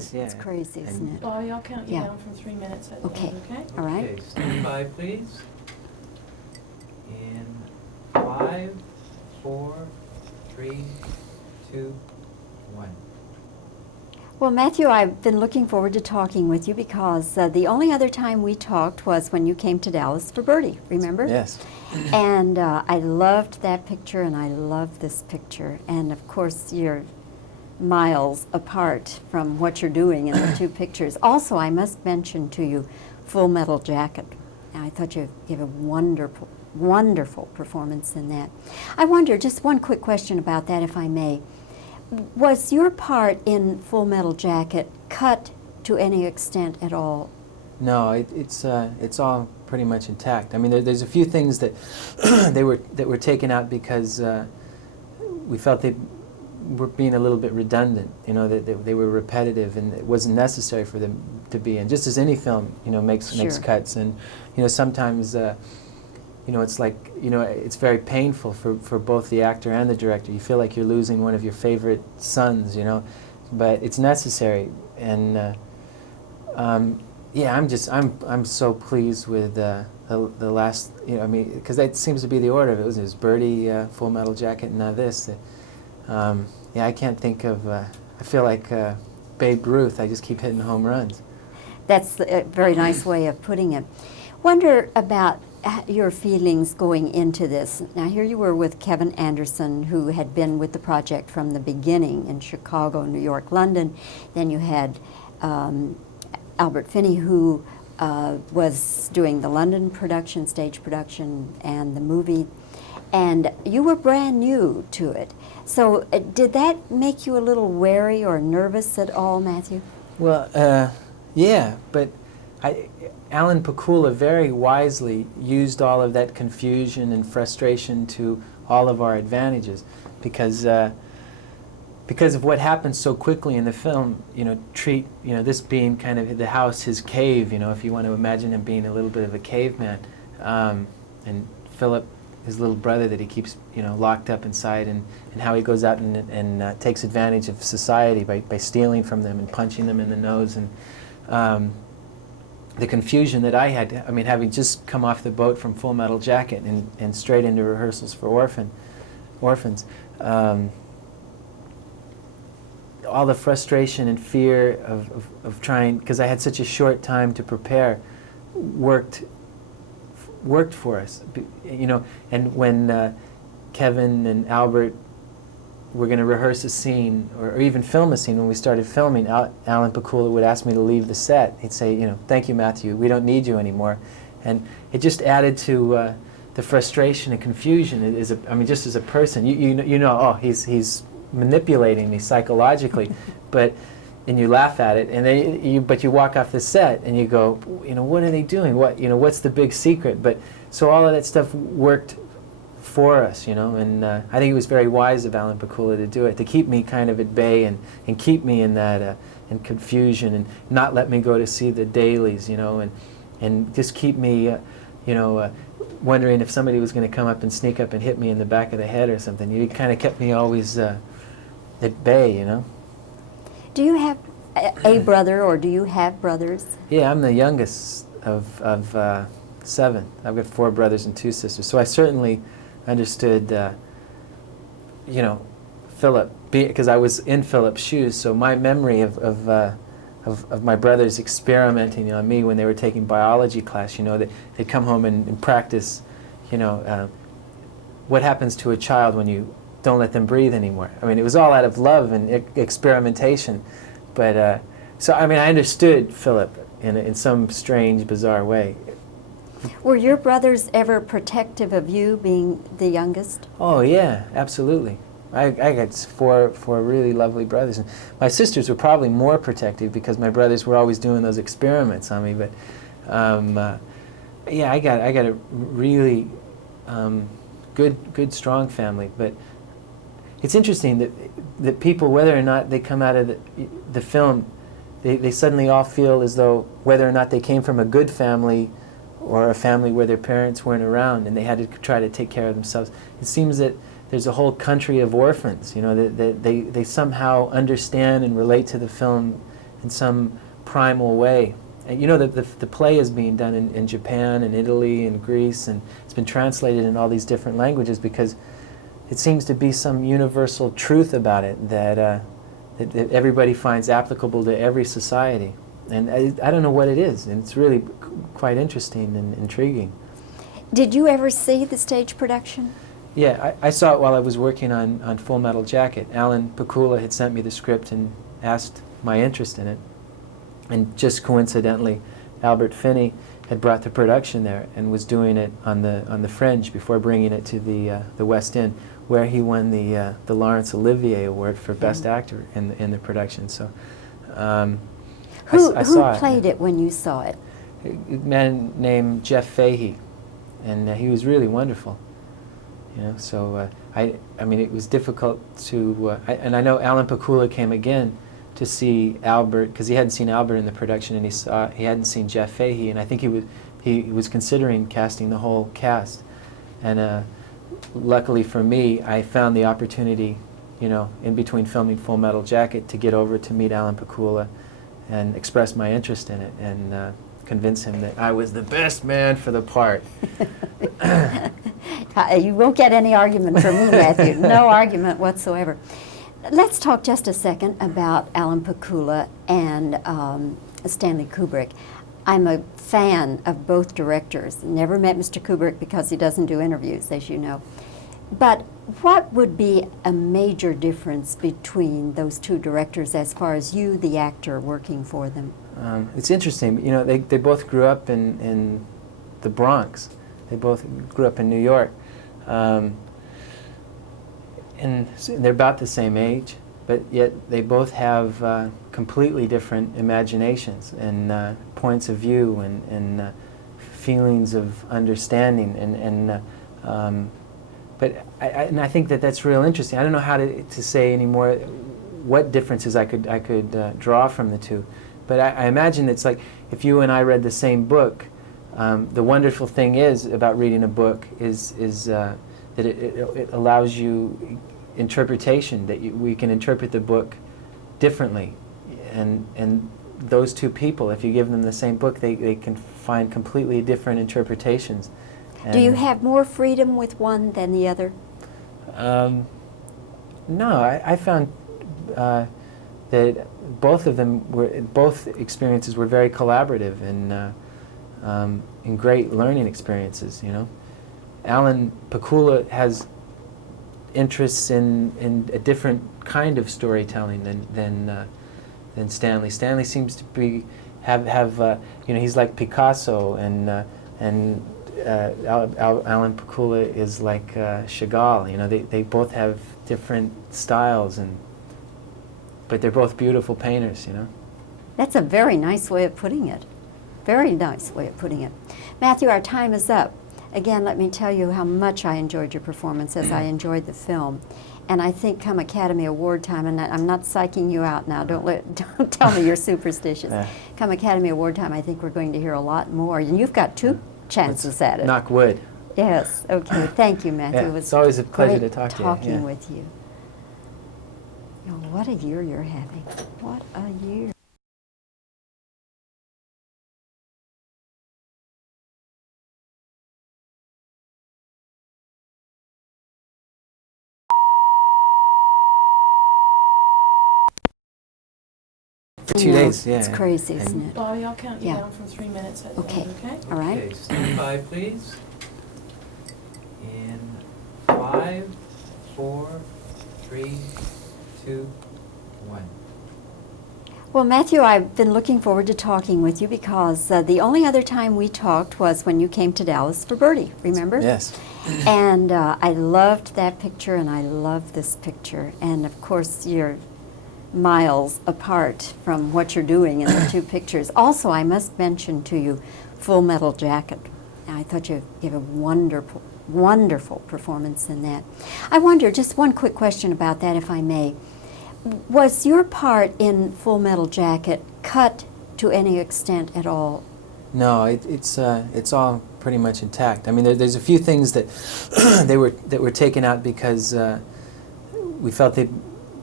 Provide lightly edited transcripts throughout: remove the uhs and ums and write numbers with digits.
is, yeah. It's crazy, isn't it? Bobbie, I'll count you Yeah. down from 3 minutes at the Okay. end, okay? All right. Okay, stand by, please. In 5, 4, 3, 2, 1. Well, Matthew, I've been looking forward to talking with you because the only other time we talked was when you came to Dallas for Birdie, remember? Yes. And I loved that picture, and I love this picture. And of course, you're miles apart from what you're doing in the two pictures. Also, I must mention to you Full Metal Jacket. I thought you gave a wonderful, wonderful performance in that. I wonder, just one quick question about that, if I may. Was your part in Full Metal Jacket cut to any extent at all? No, it's all pretty much intact. I mean, there's a few things that that were taken out because we felt they were being a little bit redundant. You know, that they were repetitive, and it wasn't necessary for them to be. And just as any film, you know, makes cuts, and you know, sometimes you know, it's like, you know, it's very painful for both the actor and the director. You feel like you're losing one of your favorite sons, you know, but it's necessary. And yeah, I'm so pleased with the last, you know, I mean, because that seems to be the order of it. It was Birdie, Full Metal Jacket, and now this. Yeah, I can't think of. I feel like Babe Ruth. I just keep hitting home runs. That's a very nice way of putting it. Wonder about your feelings going into this. Now, here you were with Kevin Anderson, who had been with the project from the beginning in Chicago, New York, London. Then you had Albert Finney, who was doing the London production, stage production, and the movie. And you were brand new to it. So did that make you a little wary or nervous at all, Matthew? Well, yeah, but Alan Pakula very wisely used all of that confusion and frustration to all of our advantages, because of what happens so quickly in the film. You know, treat, you know, this being kind of the house, his cave. You know, if you want to imagine him being a little bit of a caveman, and Philip, his little brother that he keeps, you know, locked up inside, and how he goes out and takes advantage of society by stealing from them and punching them in the nose, and the confusion that I had. I mean, having just come off the boat from Full Metal Jacket and straight into rehearsals for Orphans, all the frustration and fear of trying, because I had such a short time to prepare, worked for us, you know. And when Kevin and Albert were going to rehearse a scene, or even film a scene, when we started filming, Alan Pakula would ask me to leave the set. He'd say, you know, "Thank you, Matthew, we don't need you anymore." And it just added to the frustration and confusion. I mean, just as a person, you know, oh, he's manipulating me psychologically, and you laugh at it, and then but you walk off the set and you go, you know, what are they doing? What, you know, what's the big secret? But so all of that stuff worked for us, you know, and I think it was very wise of Alan Pakula to do it, to keep me kind of at bay and keep me in that in confusion, and not let me go to see the dailies, you know, and just keep me, you know, wondering if somebody was going to come up and sneak up and hit me in the back of the head or something. You kind of kept me always at bay, you know. Do you have a brother, or do you have brothers? Yeah, I'm the youngest of 7. I've got 4 brothers and 2 sisters. So I certainly understood, you know, Philip, because I was in Philip's shoes. So my memory of my brothers experimenting on me when they were taking biology class, you know, they'd come home and practice, you know, what happens to a child when you don't let them breathe anymore. I mean, it was all out of love and experimentation. But so, I mean, I understood Philip in some strange, bizarre way. Were your brothers ever protective of you, being the youngest? Oh yeah, absolutely. I got four really lovely brothers, and my sisters were probably more protective because my brothers were always doing those experiments on me. But yeah, I got a really good, strong family. But it's interesting that people, whether or not they come out of the film, they suddenly all feel as though whether or not they came from a good family or a family where their parents weren't around and they had to try to take care of themselves. It seems that there's a whole country of orphans, you know, that they somehow understand and relate to the film in some primal way. And you know, the play is being done in Japan and Italy and Greece, and it's been translated in all these different languages because it seems to be some universal truth about it that that everybody finds applicable to every society. And I don't know what it is, and it's really quite interesting and intriguing. Did you ever see the stage production? Yeah, I saw it while I was working on Full Metal Jacket. Alan Pakula had sent me the script and asked my interest in it. And just coincidentally, Albert Finney had brought the production there and was doing it on the Fringe before bringing it to the West End, where he won the Laurence Olivier Award for Best Actor in the production. So Who I saw played it when you saw it? A man named Jeff Fahey, and he was really wonderful. You know, so I mean, it was difficult to, and I know Alan Pakula came again to see Albert because he hadn't seen Albert in the production, and he hadn't seen Jeff Fahey, and I think he was considering casting the whole cast, and luckily for me, I found the opportunity, you know, in between filming Full Metal Jacket to get over to meet Alan Pakula and express my interest in it and convince him that I was the best man for the part. You won't get any argument from me, Matthew. No argument whatsoever. Let's talk just a second about Alan Pakula and Stanley Kubrick. I'm a fan of both directors. Never met Mr. Kubrick because he doesn't do interviews, as you know. But what would be a major difference between those two directors as far as you, the actor, working for them? It's interesting. You know, they both grew up in the Bronx. They both grew up in New York. And they're about the same age, but yet they both have completely different imaginations and points of view and feelings of understanding. But I think that's real interesting. I don't know how to say anymore what differences I could draw from the two. But I imagine it's like if you and I read the same book, the wonderful thing is about reading a book is that it allows you interpretation, that we can interpret the book differently. And those two people, if you give them the same book, they can find completely different interpretations. Do you have more freedom with one than the other? No, I found that both experiences were very collaborative and great learning experiences. You know, Alan Pakula has interests in a different kind of storytelling than Stanley. Stanley seems to have you know, he's like Picasso and Alan Pakula is like Chagall. You know, they both have different styles, but they're both beautiful painters. You know. That's a very nice way of putting it. Very nice way of putting it. Matthew, our time is up. Again, let me tell you how much I enjoyed your performance as I enjoyed the film. And I think come Academy Award time, and I'm not psyching you out now, don't tell me you're superstitious. Come Academy Award time, I think we're going to hear a lot more. And you've got two chances at it. Knock wood. Yes, okay. Thank you, Matthew. Yeah, It was it's always a pleasure great to talk to you. talking Yeah. with you. Oh, what a year you're having. What a year. For 2 days, yeah. It's crazy, And isn't it? Bobbie, I'll count you Yeah. down from 3 minutes at the Okay. end, okay? All right. Okay, stand by, please. In 5, 4, 3, 2, 1. Well, Matthew, I've been looking forward to talking with you because the only other time we talked was when you came to Dallas for Birdie, remember? Yes. And I loved that picture, and I love this picture. And of course, you're miles apart from what you're doing in the two pictures. Also, I must mention to you Full Metal Jacket. I thought you gave a wonderful, wonderful performance in that. I wonder, just one quick question about that, if I may. Was your part in Full Metal Jacket cut to any extent at all? No, it's all pretty much intact. I mean, there's a few things that that were taken out because we felt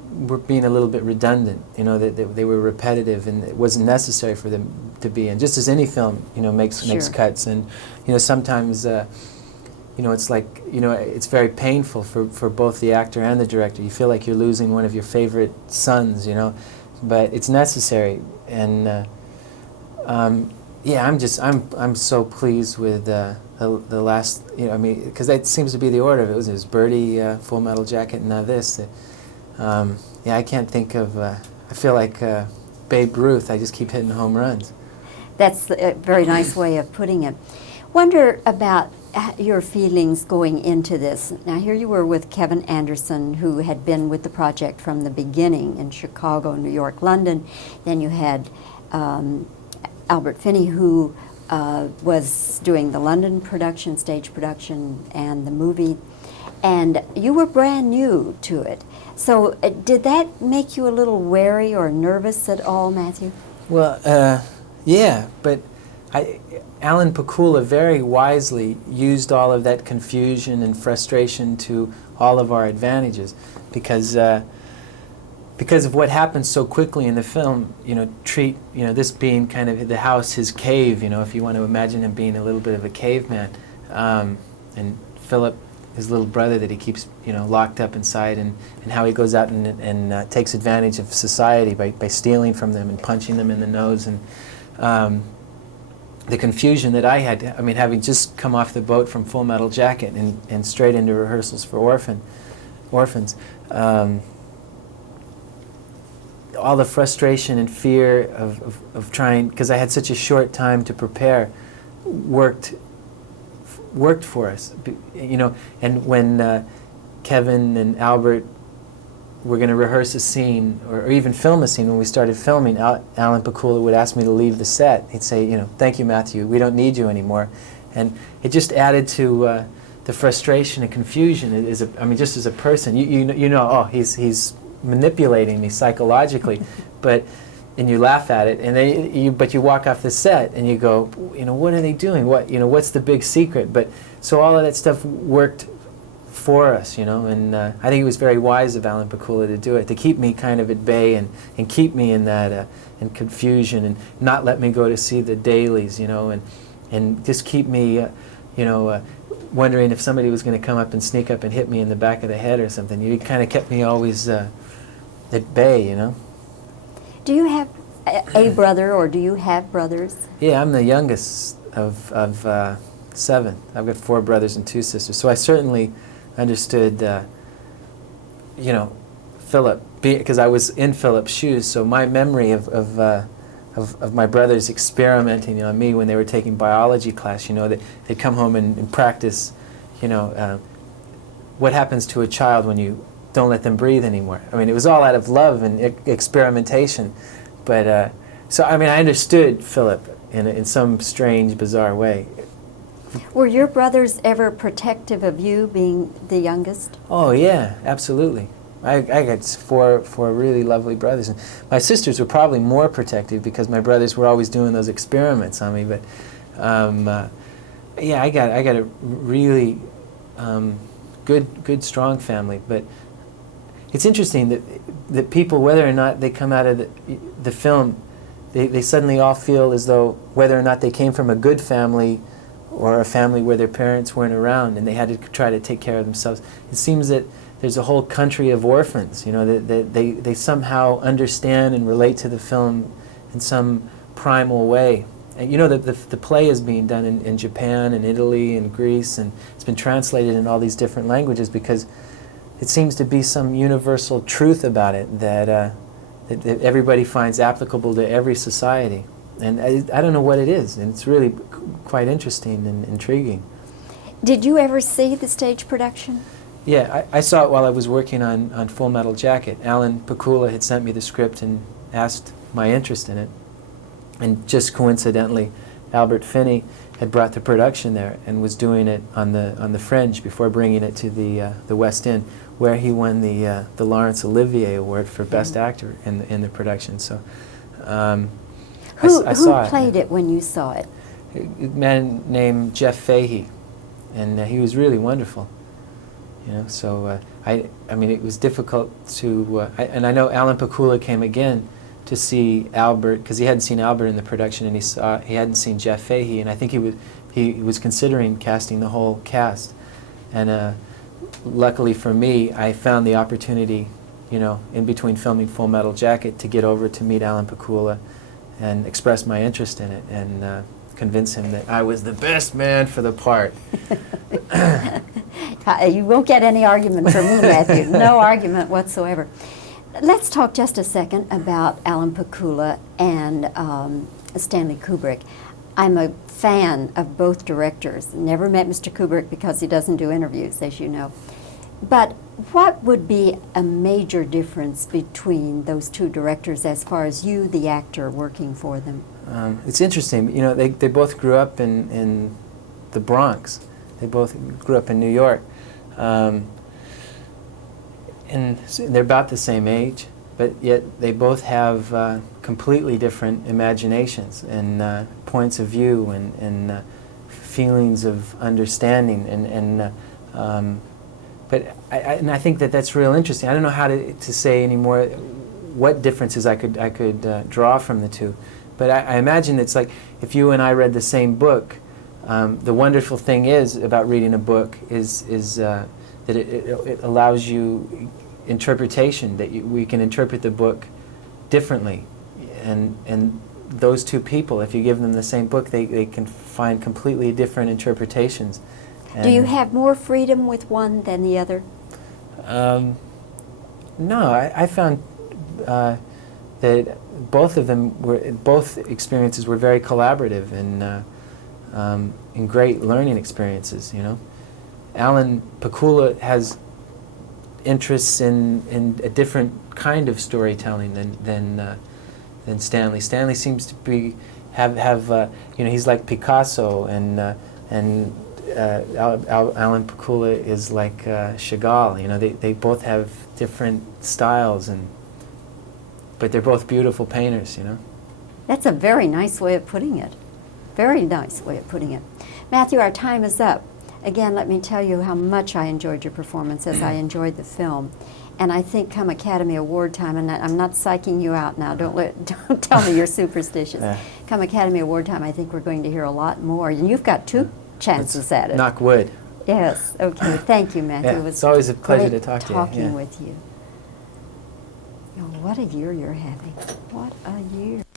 were being a little bit redundant, that they were repetitive and it wasn't necessary for them to be. And just as any film, makes Sure. cuts, and sometimes, it's like, it's very painful for both the actor and the director. You feel like you're losing one of your favorite sons, but it's necessary. And yeah, I'm so pleased with the last, because that seems to be the order of it. It was Birdie, Full Metal Jacket, and now this. Yeah, I can't think of. I feel like Babe Ruth. I just keep hitting home runs. That's a very nice way of putting it. Wonder about your feelings going into this. Now, here you were with Kevin Anderson, who had been with the project from the beginning in Chicago, New York, London. Then you had Albert Finney, who was doing the London production, stage production, and the movie. And you were brand new to it. So did that make you a little wary or nervous at all, Matthew? Well, yeah, but Alan Pakula very wisely used all of that confusion and frustration to all of our advantages, because of what happens so quickly in the film. Treat this being kind of the house his cave. If you want to imagine him being a little bit of a caveman, and Philip, his little brother that he keeps locked up inside, and how he goes out and takes advantage of society by stealing from them and punching them in the nose, and the confusion that I had, having just come off the boat from Full Metal Jacket and straight into rehearsals for Orphans, all the frustration and fear of trying, because I had such a short time to prepare, worked for us, and when Kevin and Albert were going to rehearse a scene or even film a scene, when we started filming, Alan Pakula would ask me to leave the set. He'd say, "Thank you, Matthew, we don't need you anymore," and it just added to the frustration and confusion. Just as a person, oh, he's manipulating me psychologically, and you laugh at it, and then but you walk off the set and you go, what are they doing? What's the big secret? But so all of that stuff worked for us, and I think it was very wise of Alan Pakula to do it, to keep me kind of at bay and keep me in that in confusion, and not let me go to see the dailies, and just keep me, wondering if somebody was going to come up and sneak up and hit me in the back of the head or something. He kind of kept me always at bay, Do you have a brother, or do you have brothers? Yeah, I'm the youngest of 7. I've got 4 brothers and 2 sisters. So I certainly understood, Philip, because I was in Philip's shoes. So my memory of my brothers experimenting on me when they were taking biology class, they'd come home and practice, what happens to a child when you don't let them breathe anymore. It was all out of love and experimentation. But, so, I understood Philip in some strange, bizarre way. Were your brothers ever protective of you, being the youngest? Oh, yeah, absolutely. I got 4 really lovely brothers. And my sisters were probably more protective because my brothers were always doing those experiments on me. But, yeah, I got a really good, strong family. But it's interesting that people, whether or not they come out of the film, they suddenly all feel as though whether or not they came from a good family or a family where their parents weren't around and they had to try to take care of themselves. It seems that there's a whole country of orphans, that they somehow understand and relate to the film in some primal way. And the play is being done in Japan and Italy and Greece, and it's been translated in all these different languages because it seems to be some universal truth about it that everybody finds applicable to every society. And I don't know what it is, and it's really quite interesting and intriguing. Did you ever see the stage production? Yeah, I saw it while I was working on Full Metal Jacket. Alan Pakula had sent me the script and asked my interest in it. And just coincidentally, Albert Finney had brought the production there and was doing it on the Fringe before bringing it to the West End, where he won the Laurence Olivier Award for Best Actor in the production. So. Who saw played it when you saw it? A man named Jeff Fahey, and he was really wonderful. You know, so I mean, it was difficult to, and I know Alan Pakula came again to see Albert, because he hadn't seen Albert in the production, and he hadn't seen Jeff Fahey, and I think he was considering casting the whole cast. And luckily for me, I found the opportunity, you know, in between filming Full Metal Jacket, to get over to meet Alan Pakula and express my interest in it, and convince him that I was the best man for the part. You won't get any argument from me, Matthew. No argument whatsoever. Let's talk just a second about Alan Pakula and Stanley Kubrick. I'm a fan of both directors. Never met Mr. Kubrick because he doesn't do interviews, as you know. But what would be a major difference between those two directors as far as you, the actor, working for them? It's interesting. You know, they both grew up in the Bronx. They both grew up in New York. And so they're about the same age, but yet they both have completely different imaginations and points of view and feelings of understanding. But I think that's real interesting. I don't know how to say anymore what differences I could draw from the two. But I imagine it's like if you and I read the same book, the wonderful thing is about reading a book is that it allows you interpretation, that we can interpret the book differently. And those two people, if you give them the same book, they can find completely different interpretations. Do you have more freedom with one than the other? No, I found that both experiences were very collaborative and great learning experiences. You know, Alan Pakula has interests in a different kind of storytelling than Stanley. Stanley seems to have you know, he's like Picasso, and Alan Pakula is like Chagall. You know, they both have different styles, but they're both beautiful painters. You know. That's a very nice way of putting it. Very nice way of putting it. Matthew, our time is up. Again, let me tell you how much I enjoyed your performance, as I enjoyed the film. And I think come Academy Award time, and I'm not psyching you out now, don't tell me you're superstitious. Come Academy Award time, I think we're going to hear a lot more. And you've got two chances at it. Knock wood. Yes, okay. Thank you, Matthew. Yeah, it's always a pleasure to talk to you. Talking with you. Oh, what a year you're having. What a year.